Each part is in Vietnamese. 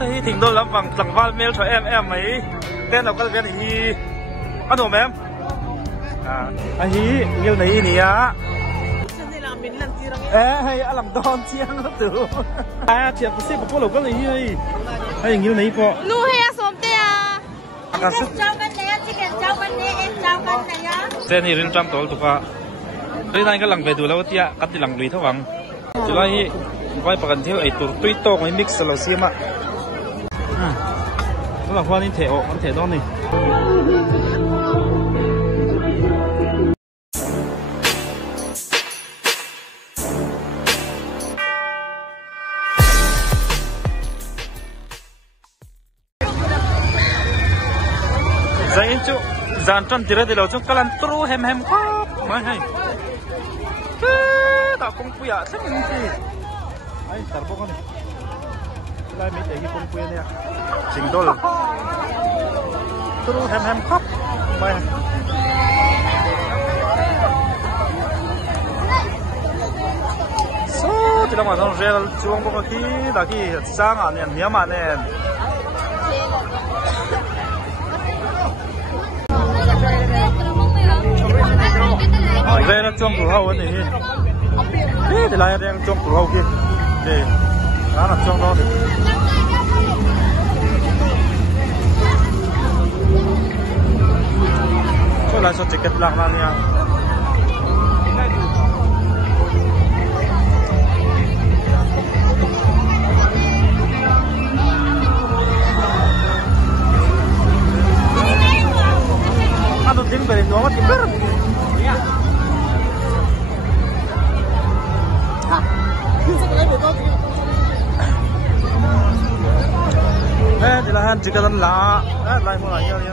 thì thỉnh đôi lắm bằng chẳng vào mail cho em ấy tên là cái gì hi ăn đồ em hi yêu này nè hay làm đòn chiang nó từ chuyện của sếp của cái gì hay yêu này po nu hay xóm tê à cháu cái này chỉ cần cháu cái này em cháu cái này á tên thì riêng trăm tuổi tụi cả đây này cái lằng về tụi lâu tia cắt thì lằng lùi tháo vắng chỉ là hi vai pakan theo ai tụi tuy to cái mix là xiêm á đó là hoa ní thể ổ thể đó này Zain cu zantan tira di laut kalan tru hem kop mahai. Tak kongpuya semen sih. Ay tarbok ni. Lai mi tegi kongpuya ni. Singdol. Tru hem kop mahai. So tidak masalah real cuang pokok ki lagi sang anen niamanen. Đây là trong cửa hậu này, thế thì lại đang trong cửa hậu kia, để đó là trong đó thì, có lại số ticket lạc ra nha. Ano din ba rin naman timber? Thì là chỉ cần lá lại mua lại nhau nha.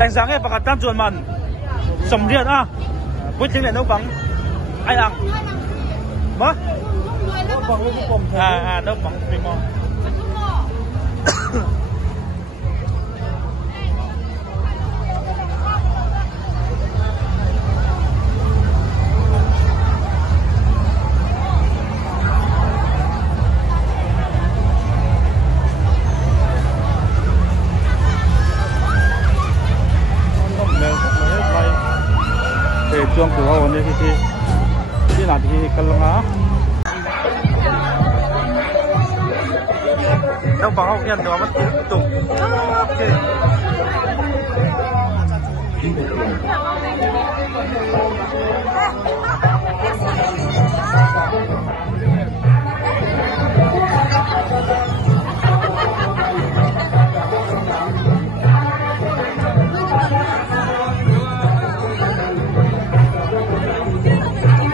Anh sáng ấy bạc tam chuẩn mặn sầm riết à quyết định lại nấu bằng ai ăn mất nấu bằng mình ngon. Chuông của họ này thì là thì cần lắm đâu bảo học nhân đó mất tiếp tục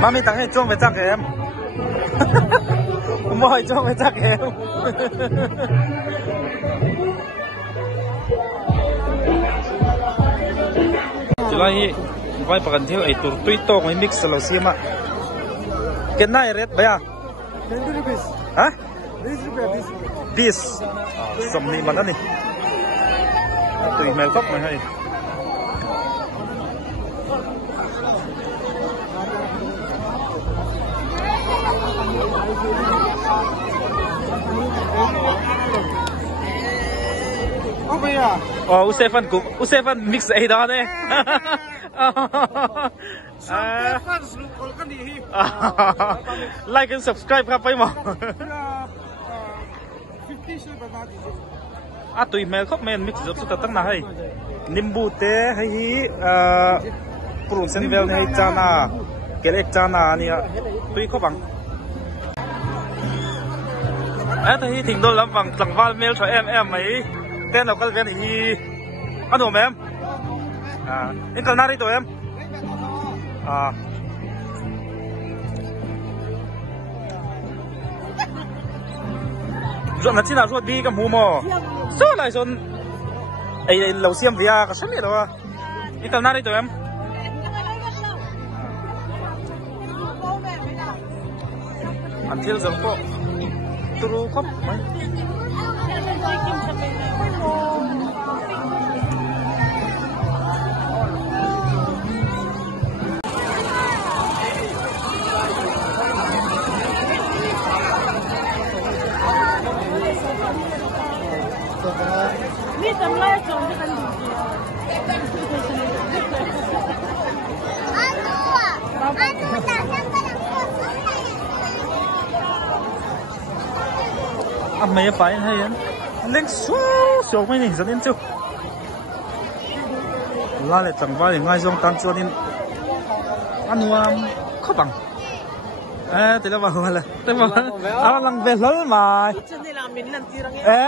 Mami tặngให้chuông về chắc em mọi chuông về chắc em chỉ là vai pakan theo ai tur tuy to cái mix là xiêm á cái này red bây à 20 rupees hả 20 rupees this sầm này mà đó này tùy mèo cốc này hay U7 mix ấy đó đấy. Like and subscribe ครับไปหมอตุยเมลครับเมน mix จบสุดตั้งนะให้นิมบูเต้ให้ปรุงเซนเวลให้จานาเกล็ดจานาเนี่ยตุยเขาบังthì thỉnh đôi lắm bằng chẳng vào mail cho em ấy tên là cái gì ăn đồ em em cần đi tụi em ruộng là chỉ là ruộng đi cái mù mò số lại son ấy lẩu xiêm vía cái số này đâu em cần đi tụi em ăn thiếu rồi po turu khóc mấy mấy phải hay lắm lên xuống xuống mấy này dẫn đến chưa la lại chẳng vai ngay trong tan cho nên ăn uống khó bằng thì là bảo là tôi bảo ăn làm về lớn mà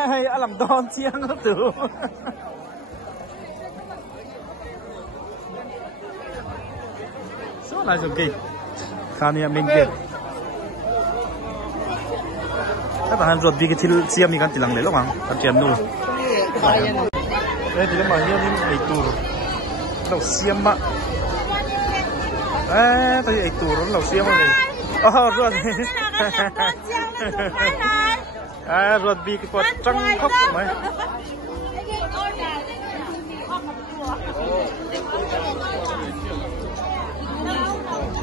hay ăn làm đòn chiang nó tự số này rồi kì khá nhiều mình biết các bạn rồi đi cái thil xiêm mình cần chỉ làm đấy lúc mà cần chém luôn đây thì cái mà nhiều những cái tour đầu xiêm á tôi cái tour nó đầu xiêm này rồi rồi đi cái quạt trăng khóc mấy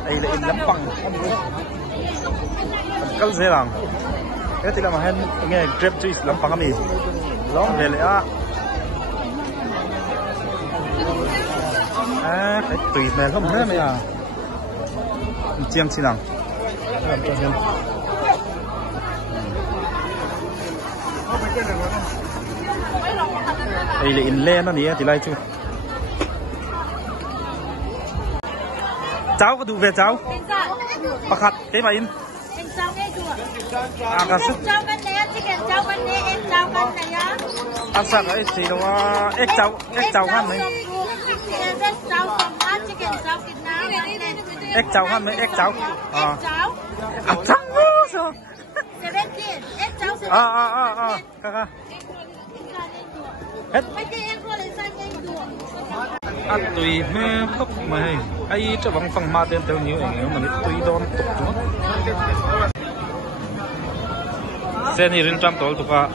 đây là in lắm bằng cái gì làm cái thì là mà hen nghe grape juice lắm bằng cái gì lắm về lại cái tùy về không hết này à chiang chi nào đây là in lên nó nè thì lại chú cháu có đủ về cháu bạc hạt thế mà in cái sức cháu cái này thì cái cháu cái này em cháu cái này nhá ăn sạch ấy thì nó ếch cháu ăn đấy ếch cháu ăn đấy ếch cháu trắng sao hết ăn tùy mê khóc mày ai cho bằng phần ma tên theo nhiều nếu mà tùy đón tục chúng xe này riêng trăm tổ tục à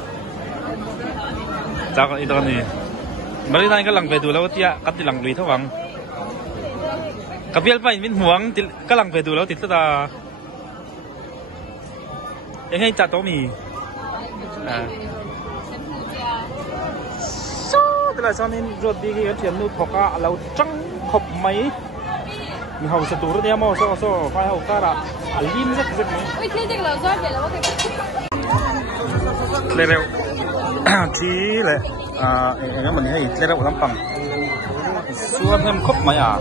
cháu cái đó này mấy nay cái lằng về tù lâu tia cắt thì lằng lùi thôi bằng cái việc phải mình huống thì cái lằng về tù lâu thì tức là em hay chặt tố mì tức là cho nên rồi đi cái chuyện nuôi thọc à lâu trắng khop mấy mình hầu satu rồi đi mua so phải hầu cả là lim rất rất mấy lê rêu thì lệ em mình hay lê rêu lắm bằng xuân thêm khop mấy à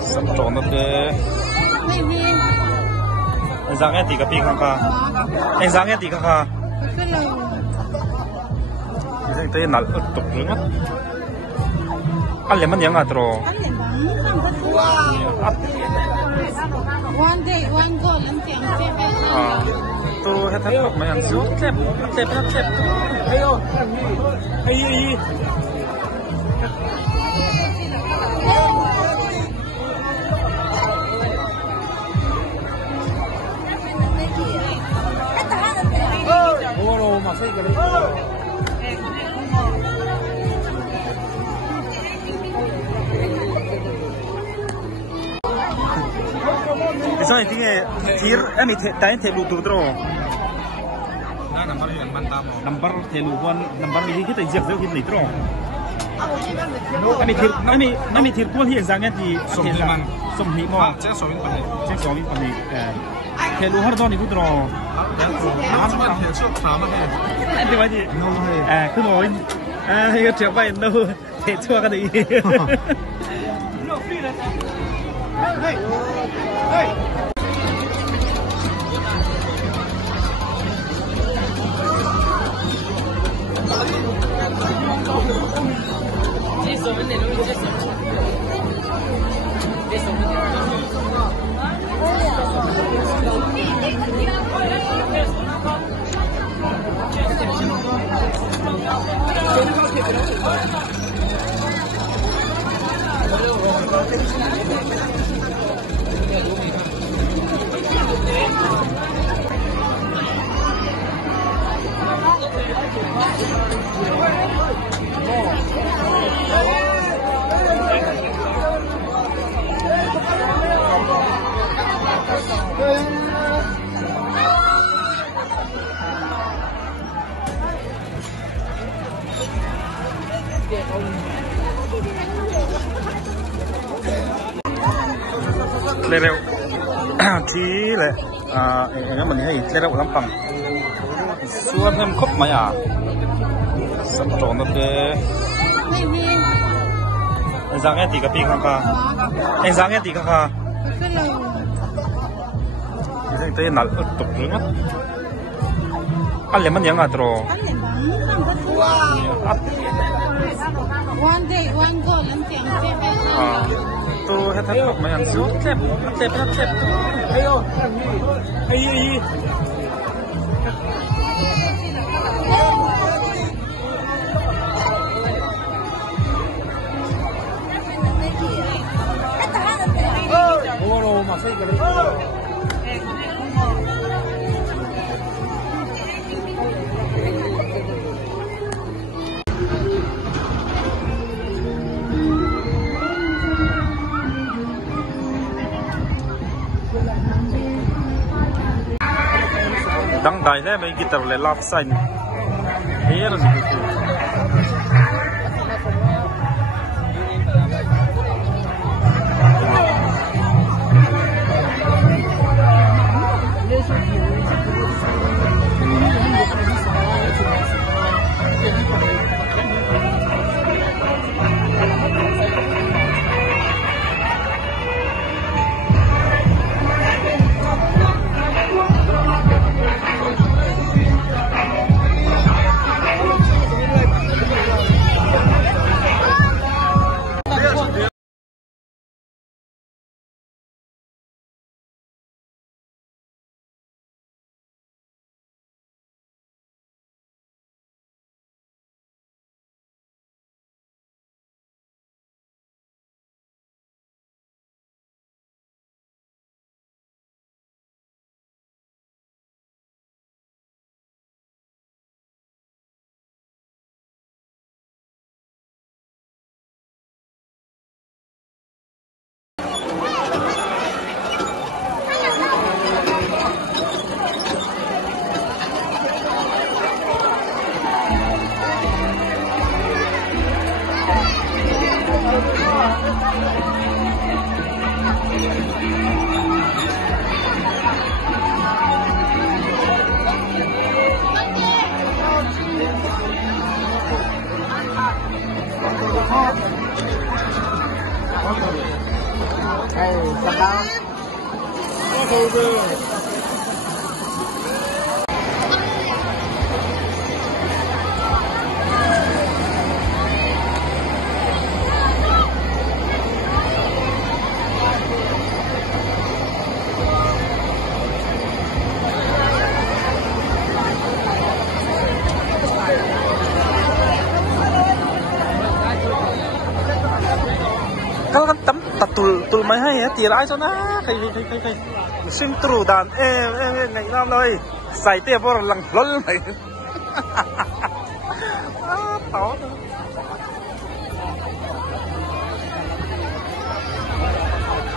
sắm trộn nó thế anh giang nghe thì cái pin không cả anh giang nghe thì không cả cái tên là tục lắm á ăn lên mất nhang à trò tôi hết thắt mấy ăn xíu chép ai mà xây cái đấy sao này nghe thir em thấy thấy lụt rồi number thấy lụt one number này cái tay giật đâu cái này rồi em thir quân hiện ra nghe thì sông hí mà chắc sông hí phần này thấy lụt hard này cũng rồi em thì vậy thì cứ nói cái chuyện vậy đâu thể chua cái gì lê rêu ทีเลยงั้นมันให้เจ้าเราลำปังส่วนเพิ่มครบไหมสัมโจนนั่นเด้ไอ้สังเกตตีกับปีข้างๆไอ้สังเกตตีข้างๆนี่ตัวนั้นตกหรือมั้งอันเล็มันยังอ่ะตรอวันเดย์วันโกลันเตียงเจ็บตัวเฮ็ดทับมาอย่างสุดเจ็บเฮ้ยไอ้โอ้โหมาใส่กันเลยดังได้แล้วไม่กินแต่เลยลาบไส้เฮ้ยเราสิเขากันตั้มตัดตุลไม่ให้ตีร้ายซะนะใครซึ่งตรูด่านไงน้ำเลยใส่เตี้ยพวกหลังล้นเลยต่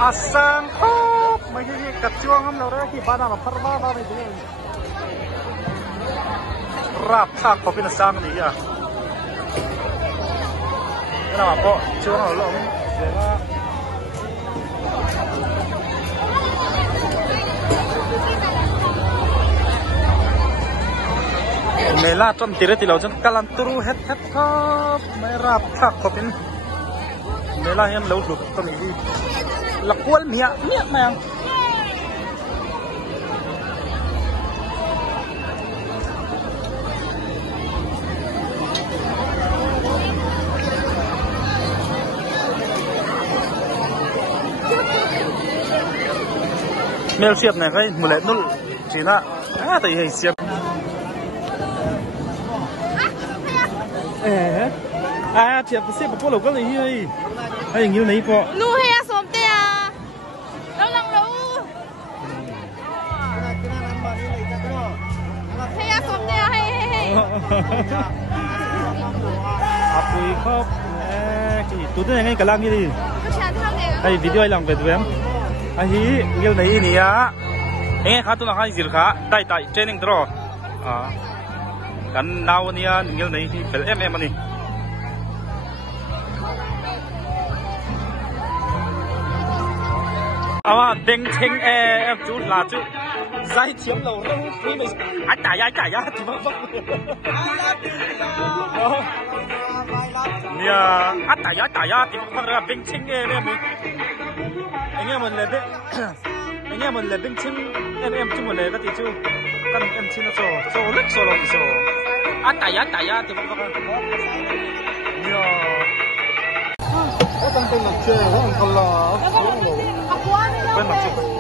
อสังคมไม่ใช่กัดช่วงเราได้ที่บ้านเราพัฒนาบ้านไม่ได้ราบทางพอเป็นสร้างนี่เราพอช่วงเราลงเมล่าจนตีเรติเราจนกาลันตรูเฮ็ดครับไม่รับทักเขาเป็นเมล่าเห็นเราถูกตัวนี้ดีหลักวนเมียแมงเมลเสียบไหนใครมือเล็ดนุ่นจีน่าแต่ยังเสียบเทียบเสียบพวกเราก็เลยเฮ้ยไอ้อย่างนี้ไหนพอนู่ให้อาสมเตียเราลังรู้ให้อาสมเตียให้ปุยครบตัวนี้ยังไงกันล่างนี่ดิไอ้วิดีโอลังไปดูมั้ยไอ้ที่เรื่องไหนนี่อ่ะยังไงข้าตัวนั้นสิข้าได้เทรนนิ่งตรอกันนาวนี่เรื่องไหนเป็นมันนี่ à đinh chinh em chú là chú giải chiếm đầu đâu khi mình anh tải giá thì vâng nè anh tải giá thì vâng là đinh chinh em anh em mình là biết anh em mình là đinh chinh em chú mình là cái gì chú căn em xin nó số lít số lòng số anh tải giá thì vâng nè cái con tên là chè đó còn là bên mặt chụp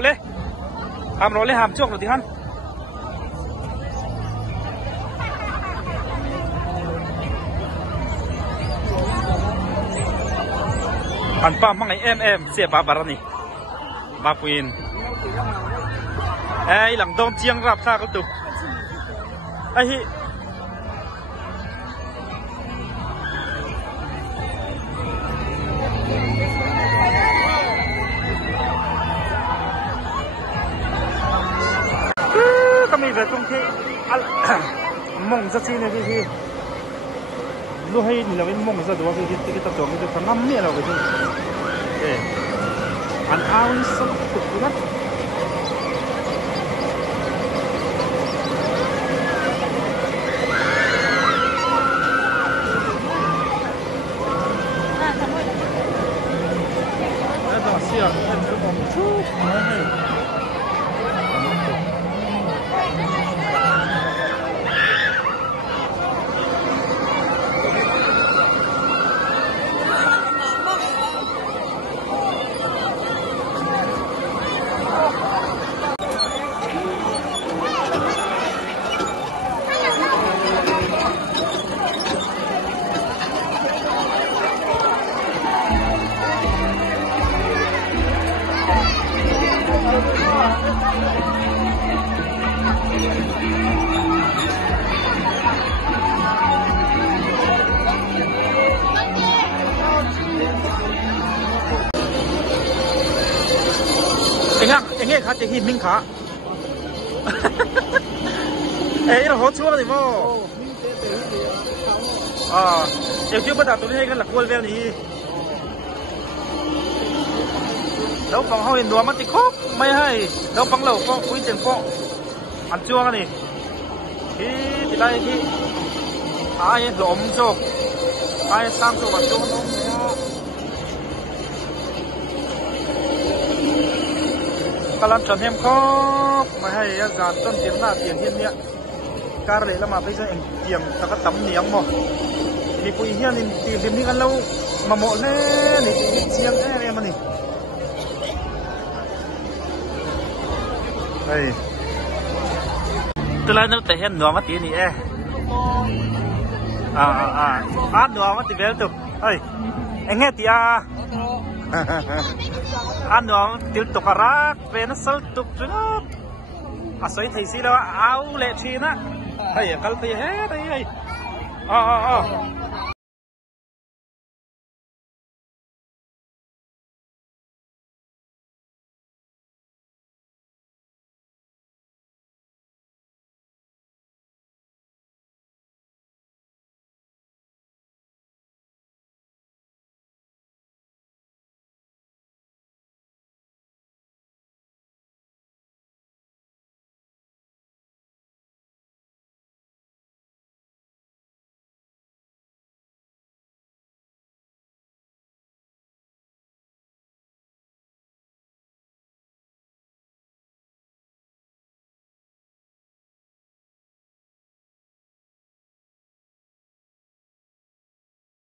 lê hàm rồi lê hàm chuột rồi thì hắn anh pa mang này em sẽ bà này bà queen ai lằng đông chiang rạp xa cái tụ ai hi kami về trong khi mong rất chi này khi lúc hay là cái mong rất đó cái tập trung cái phần năm miệng là cái gì anh ao sống cực lắm đó là xia em cứ còn chút này anh nghe khá tiếng minh khá ấy là hot chua rồi vô em chưa bắt đầu tôi thấy cái là quên về này đâu bằng hao hiện đồ mất thì khóc mấy hay đâu bằng lẩu có quý tiền có ăn chua cái này thì đây thì ai lộn chua ai sang chua ăn chua nóกำลังจนเฮมครบมาให้การต้นเสียงหน้าเสียงเฮียนเนี่ยการเลยละมาไปใช้เองเกี่ยมตะกะตำเหนียงบ่มีปุยเฮียนี่ตีริมนี่กันแล้วมาโมเล่นี่เสียงแน่มันนี่เฮ้ยตัวไรนึกแต่เห็นหนัวมาตีนี่หนัวมาตีเบลตุเฮ้ยเอ็งเงี้ยตีano til tokarak penasal tuk junap asoy thai sila au le china hay kal thai he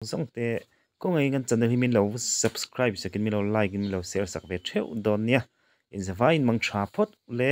song te ko ngai ngan channel hi min lo subscribe sakin min lo like min lo share sak ve theu don nia in zawai in mang tha phot le